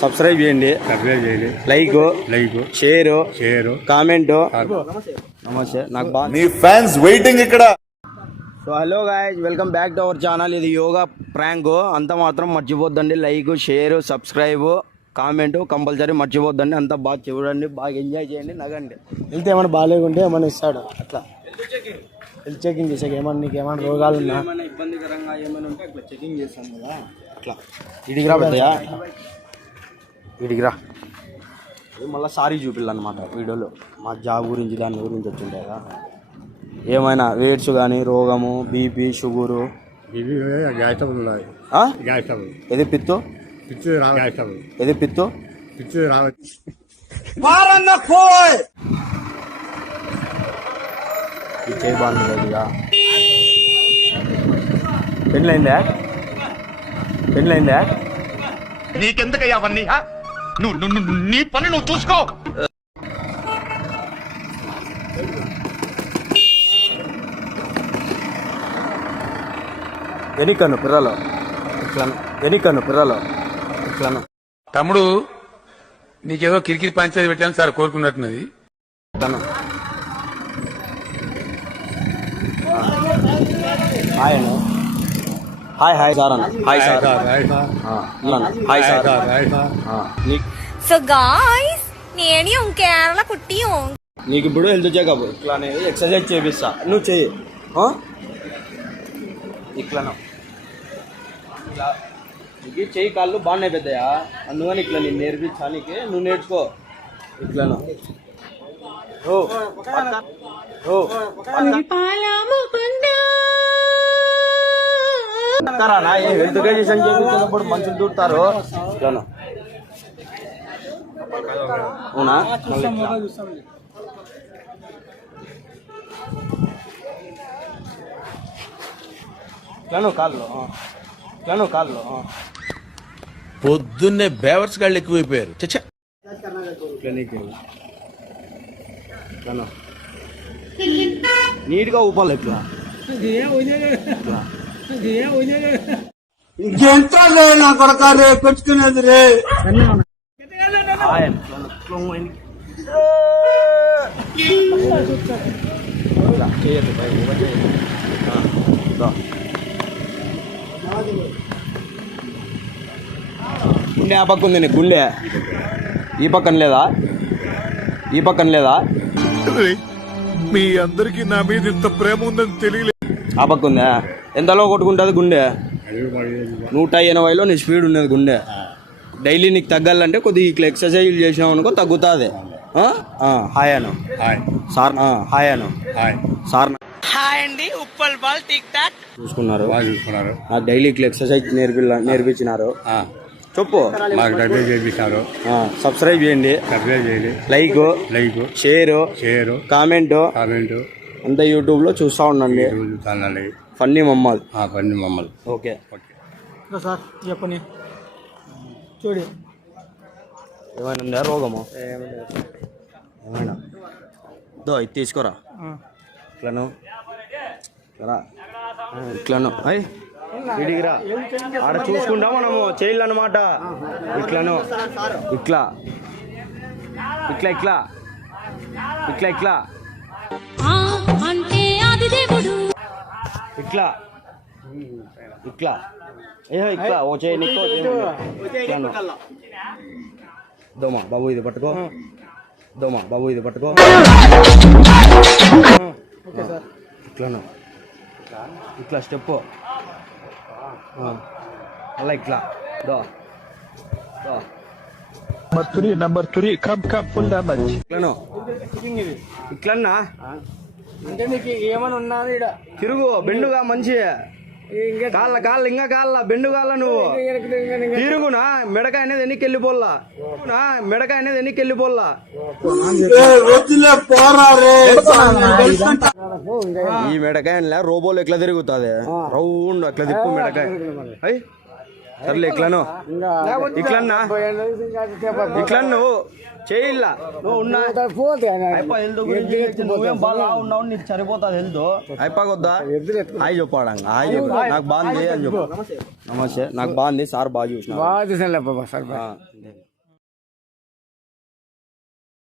Subscribe చేయండి, like share comment. నమస్తే, నాకు బాగా నీ ఫ్యాన్స్ వెయిటింగ్ ఇక్కడ. So hello guys, welcome back to our channel. ఇది యోగా ప్రాంక్. అంత మాత్రం మర్చిపోద్దండి, like share subscribe comment compulsory మర్చిపోద్దండి. అంతా బాగా చూడండి, బాగా ఎంజాయ్ చేయండి, నగండి. వెళ్తే ఏమైనా బాగాలేకుంటే ఏమైనా ఇస్తాడు. అట్లా హెల్త్ చెకింగ్ చేసాక ఏమన్నా నీకు ఏమైనా రోగాలు ఉన్నా, ఏమైనా ఇబ్బందికరంగా ఏమైనా ఉంటే అట్లా చెకింగ్ చేస్తాం కదా. అట్లా ఇడికి రా పెద్దయా, ఇడికి రా. మళ్ళీ సారీ చూపిల్లనమాట వీడియోలో మా జాబ్ గురించి దాని గురించి వచ్చింటాయి కదా. ఏమైనా వెయిట్స్ కానీ రోగము బీపీ షుగరు ఎది పిత్తు ఎది పిత్తు చేయి బాగుంది. పెళ్ళైందా పెళ్ళైందా నీకెందుకయ్యా అవన్నీ? నువ్వు నీ పని నువ్వు చూసుకో. ఎనికను పిర్రలో ఇట్లాను, ఎనికను పిర్రలో ఇట్లాను. తమ్ముడు నీకేదో కిరికిరి పంచాయతీ పెట్టాను సార్ కోరుకున్నట్టున్నది. ఇట్లాను హాయ్ అన్న, హాయ్ హాయ్ సార్ అన్న, hi sir, hi sir. So guys, నేను కేరళ కుట్టి. నీకు ఇప్పుడు హెల్త్ చెకప్ ఇట్లానే ఎక్సర్సైజ్ చేపిస్తా, నువ్వు చెయ్యి. ఇట్లాను ఇట్లా నీకు చెయ్యి కాళ్ళు బాగానే పెద్దయా, అందుకని ఇట్లా నేను నేర్పించా నీకు, నువ్వు నేర్చుకో. ఇట్లాను హెల్త్ కేజీషన్ చేపించినప్పుడు మనుషులు దూరుతారు. ఇట్లాను అవునా, ఇట్లాను కాళ్ళు పొద్దున్నే బేవర్స్ గాళ్ళు ఎక్కువైపోయారు. చచ్చా నీట్గా ఊపాలి ఇట్లా. ఇంకెంత నా కొడక రే పెట్టుకునేది రే. గుండె ఆ పక్క ఉంది నీకు, గుండె ఈ పక్కన లేదా, ఈ పక్కన లేదా? మీ అందరికి నా మీద ఇంత ప్రేమ ఉందని తెలియలేదు. ఆ పక్క ఉందా? ఎంతలో కొట్టుకుంటుంది గుండె? 180లో నీ స్పీడ్ ఉన్నది గుండె. డైలీ నీకు తగ్గాలంటే కొద్దిగా ఇట్లా ఎక్సర్సైజ్ చేసినావు అనుకో తగ్గుతుంది. హాయ్ అను సార్, హాయ్ అను సార్. హాయ్ అండి, ఉప్పల్ బాల్ టిక్ టాక్ చూసుకున్నారు. నాకు డైలీ ఇట్లా ఎక్సర్సైజ్ నేర్పించినారు. చెప్పు, సబ్స్క్రైబ్ చేయండి, లైక్ షేర్ కామెంట్ అంతా యూట్యూబ్ లో చూస్తా ఉండండి. ఫన్నీ మమ్మల్. ఓకే సార్ చెప్పని చూడు, ఏమైనా ఉందా రోగము? ఏమైనా దో ఇది తీసుకోరా. ఇట్లాను ఇట్లాను ఇడిగిరా, ఆడ చూసుకుంటా మనము చేయలు అనమాట. ఇట్లాను ఇట్లా ఇట్లా ఇట్లా ఇట్లా ఇట్లా ఇట్లా ఇట్లా ఇట్లా ఓ చేయి నీకో. దోమా బాబు ఇది పట్టుకో, దోమా బాబు ఇది పట్టుకో. ఇట్లాను ఇట్లా స్టెప్ అలా ఇట్లా దో నంబర్ 3 కమ్ ఫుల్ డ్యామేజ్. ఇట్లాను ఇట్లన్నా అంటే నీకు ఏమైనా ఉన్నది తిరుగు బెండుగా మంచి కాళ్ళ ఇంకా కాళ్ళ బెండు కాళ్ళ నువ్వు తిరుగునా మెడకాయ అనేది ఎన్నికెళ్ళిపోల్లా, మెడకాయ అనేది ఎన్నికెళ్ళిపోల్లా. ఈ మెడకాయ రోబోలు ఎట్లా తిరుగుతుంది, రౌండ్ అట్లా తిప్పు మెడకాయ. సర్లే ఇట్లను ఇట్లన్నా నువ్వు చేయిల్లా నువ్వు ఉన్నా అయిపో హెల్త్ గురించి నువ్వేం బాగా ఉన్నావు నీకు సరిపోతుంది హెల్త్ అయిపోకొద్దా హాయ్ చెప్పాడంగా హాయ్ చెప్పు నాకు బాగుంది అని చెప్పు నమస్తే నాకు బాగుంది సార్ బాగా చూసిన బాగా చూసాను